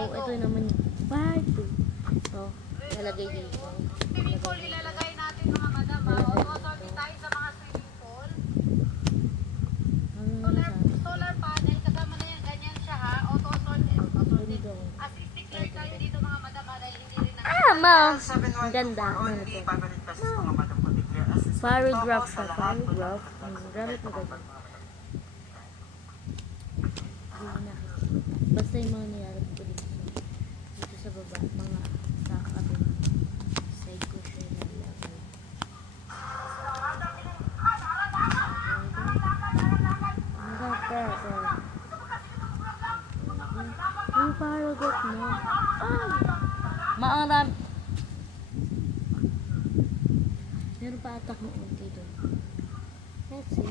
So, ito naman yung part 2. So, lalagay dito. Swimming pool ilalagay natin mga madam. Auto-sorting tayo sa mga swimming pool. Solar panel, kasama na yan. Ganyan siya ha. Auto-sorting. Assisting clerk tayo dito mga madam. Dahil hindi rin na. Ma! Ang ganda. Ano to? Paragraph siya. Paragraph. Ang gamit na ganyan. Basta yung mga niyarap ko dito. Dito sa baba. Mga sa kabila. Side ko siya nilagay. Yung paragraph mo. Maarap. Meron pa atak mo unti doon. Let's see.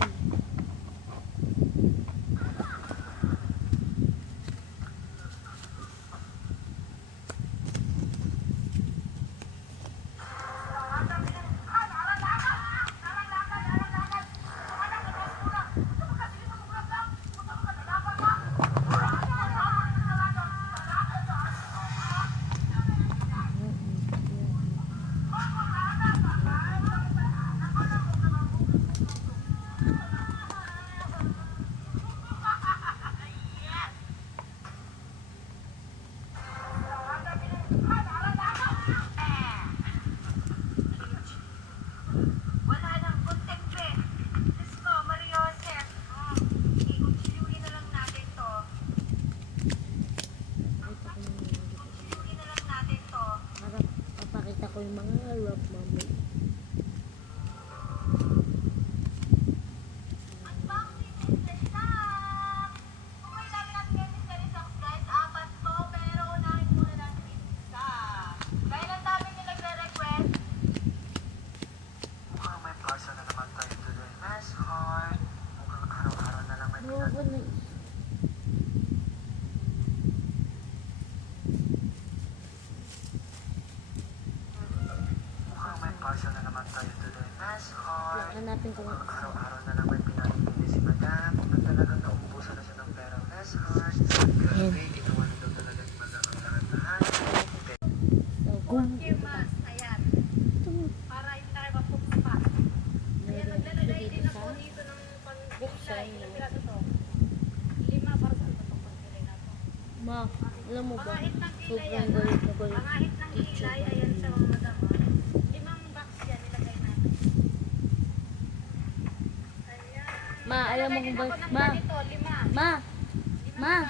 Yung mga rock mami. Pasok na naman tayo today, Mass Heart. Hanapin ko lang. Araw-araw na lang may pinanipili si Madam. Kung talagang nauubusan na siya ng pera, Mass Heart. Grabe, ginawa na daw talaga ni Madam ang lahat-lahat. Okay, mas. Ayan. Para hindi na kayo mapugpa. Ayan, naglalagay din ako dito ng pang-kilay. Ilang piraso to? 5 para sa ito itong pang-kilay na to. Ma, alam mo ba? Pangahit ng kilay Sobrang yan. galit na galit. Pangahit ng kilay, ayan sa mga madam. 5 box yan, nilagay natin. Ayan. Ma, alam mo Nilagay kung din ba? ako ng Ma, ganito, 5. ma, ma.